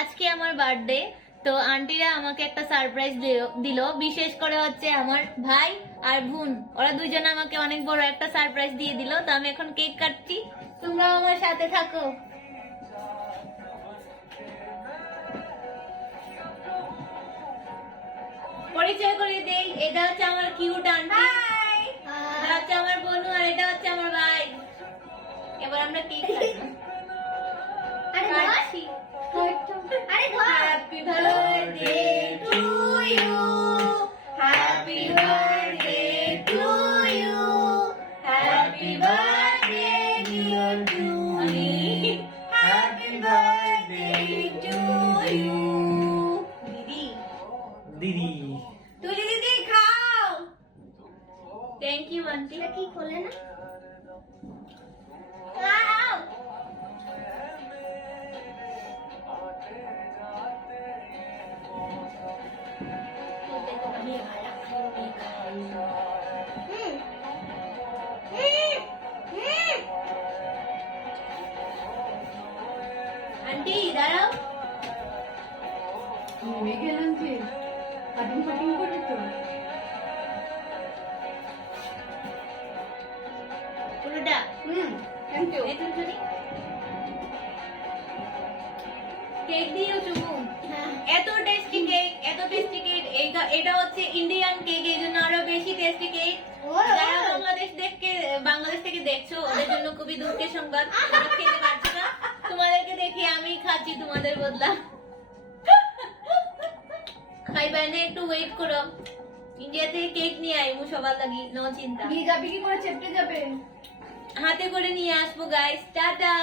আজকে আমার বার্থডে, তো আন্টিরা আমাকে একটা সারপ্রাইজ দিল। বিশেষ করে হচ্ছে আমার ভাই আর বোন, ওরা দুইজন আমাকে অনেক বড় একটা সারপ্রাইজ দিয়ে দিল। তো আমি এখন কেক কাটছি, তোমরা আমার সাথে থাকো। পরিচয় করে দেই, এটা হচ্ছে আমার কিউট আন্টি, এটা হচ্ছে আমার বোন, আর এটা হচ্ছে আমার ভাই। এবার আমরা কেক কাটবো। কাটছি। Happy birthday to you. Happy birthday to you. Happy birthday dear Julie. Happy birthday to you. Didi. दीदी तुली दीदी खाओ। Thank you aunty. কি খোলে না খাও। আন্টি দাঁড়াও। নেমে গেলাম যে কাটিং ফাটিং করে তো পুরোটা থ্যাংক ইউ। এই তুমি শুনি। কেক দিও চুমু। এত টেস্টি কেক, এত টেস্টি কেক। এটা হচ্ছে ইন্ডিয়ান কেক, এই জন্য আরো বেশি টেস্টি কেক। যারা বাংলাদেশ থেকে দেখছো, ওদের জন্য খুবই দুঃখের সংবাদ, তোমরা খেতে পারছো না। তোমাদেরকে দেখি আমি খাচ্ছি তোমাদের বদলা। খাইবাই না, একটু ওয়েট করো। ইন্ডিয়া থেকে কেক নিয়ে আইমু সবার লাগি, নো চিন্তা। নিয়ে যাবি কি করে চেপটে যাবে? হাতে করে নিয়ে আসবো গাইস। টাটা।